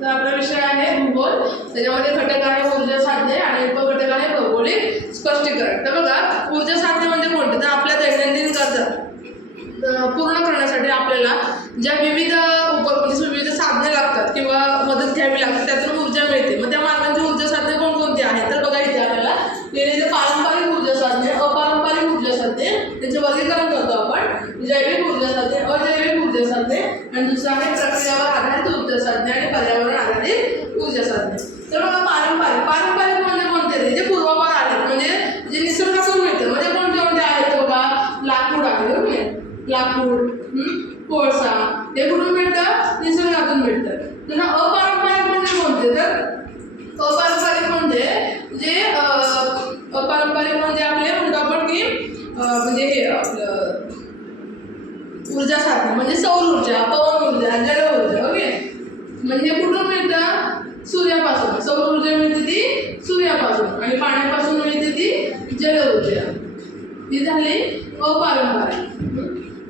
तर आपला विषय आहे भूगोल. त्याच्यामध्ये घटक आहे ऊर्जा साधने आणि उपघटक आहे भौगोलिक स्पष्टीकरण. तर बघा, ऊर्जा साधने म्हणजे कोणते? तर आपल्या दैनंदिन गरजा पूर्ण करण्यासाठी आपल्याला ज्या विविध विविध साधने लागतात किंवा मदत घ्यावी लागते, त्यातून ऊर्जा मिळते. मग त्या मार्गांची ऊर्जा साधने कोणकोणती आहेत? तर बघा इथे आपल्याला लिहिलेले पारंपरिक ऊर्जा साधने, अपारंपरिक ऊर्जा साधने, त्यांचे वर्गीकरण करतो आपण. जैविक ऊर्जा साधने, अजैविक ऊर्जा साधने आणि दुसरं आहे प्रक्रियावर आधारित ऊर्जा साधने आणि पर्यावरण आधारित ऊर्जा साधने. तर बघा पारंपरिक म्हणजे कोणते? जे पूर्वापार आहेत, म्हणजे जे निसर्गातून मिळतं. म्हणजे कोणते आहेत? बघा, लाकूड आहे, लाकूड, कोळसा, हे कुठून मिळतं? निसर्गातून मिळतं. तर अपारंपरिक म्हणजे कोणते? तर अपारंपरिक म्हणजे आपले म्हणतो आपण की म्हणजे हे आपलं ऊर्जा साधने म्हणजे सौर ऊर्जा, पवन ऊर्जा, जल ऊर्जा. ओके, म्हणजे हे कुठून मिळतं? सूर्यापासून. सौर ऊर्जा मिळते ती सूर्यापासून आणि पाण्यापासून मिळते ती जल ऊर्जा. ही झाली अपारंपरिक.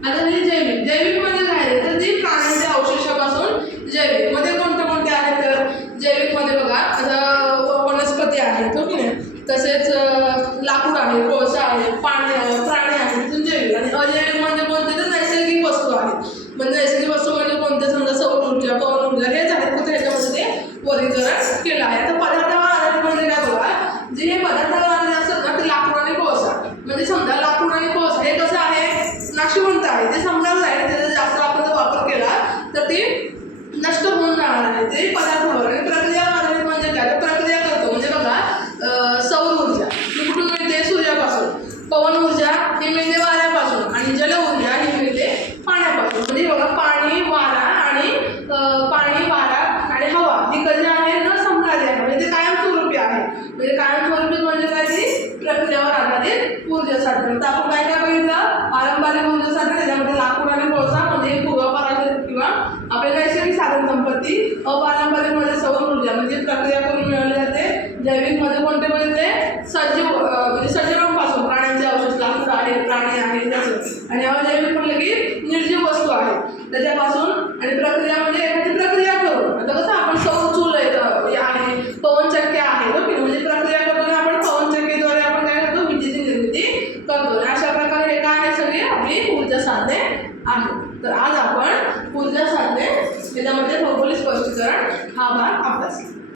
आता झाली जैविक. जैविक म्हणजे काय आहे? तर ती प्राण्यांच्या अवशेषापासून जैविक. मध्ये कोणते आहेत? तर जैविक मध्ये बघा, आता वनस्पती आहेत, हो की नाही, तसेच लाकूड आहे, कोळसा आहे, प्राणी आहेत, तिथून जैविक. आणि अजैविक म्हणजे कोणते? तर नैसर्गिक वस्तू आहेत. म्हणजे नैसर्गिक वस्तू म्हणजे कोणते? समजा सौर ऊर्जा, पवन ऊर्जा, हेच आहेत. कुठे ह्याच्यामध्ये ते वर्गीकरण केलं आहे. तर पदार्थावर आधारित म्हणजे काय? बघा, जे हे पदार्थावर आधारित असतात ना, ते लाकूड आणि कोळसा. म्हणजे समजा लाकूड आणि कोळसा हे कसं आहे? नाशिवंत आहे. ते समजायला आहे, त्याचा जास्त आपण जर वापर केला तर ते नष्ट होऊन जाणार आहे. ते पदार्थावर. आणि प्रक्रियावर आधारित म्हणजे काय? तर प्रक्रिया करतो. म्हणजे बघा, सौर ऊर्जा ही कुठून मिळते? सूर्यापासून. पवन ऊर्जा ही मिळते वाऱ्यापासून आणि जल ऊर्जा ही मिळते पाण्यापासून. म्हणजे बघा, पाणी, वारा आणि हवा ही कधी आहे? न संपणारी आहे. म्हणजे ते कायमस्वरूपी आहे. म्हणजे कायमस्वरूपी म्हणजे काय? ती प्रक्रियावर आधारित ऊर्जा साधने. तर आपण काय बघितलं? पारंपरिक ऊर्जा साधने, त्याच्यामध्ये लाकूड आणि कोळसा म्हणजे पूर्वापार किंवा आपल्या नैसर्गिक साधन संपत्ती. अपारंपरिक मध्ये सौर ऊर्जा म्हणजे प्रक्रिया करून मिळवली जाते. जैविक मध्ये कोणते मिळते? सजीव म्हणजे सजीवांपासून, प्राण्यांचे अवशेष, लाकूड आहे, प्राणी आहे तसं. आणि अजैविक म्हणलं की निर्जीव वस्तू आहेत त्याच्यापासून. आणि प्रक्रिया म्हणजे एखादी प्रक्रिया करून. आता कसं आपण सौर चूल आहे, पवनचक्की आहे, म्हणजे प्रक्रिया करतो. आपण पवनचक्कीद्वारे आपण काय करतो? विजेची निर्मिती करतो. अशा प्रकारे हे काय आहे? सगळी आपली ऊर्जा साधने आहेत. तर आज आपण ऊर्जा साधने त्याच्यामध्ये भौगोलिक स्पष्टीकरण हा भाग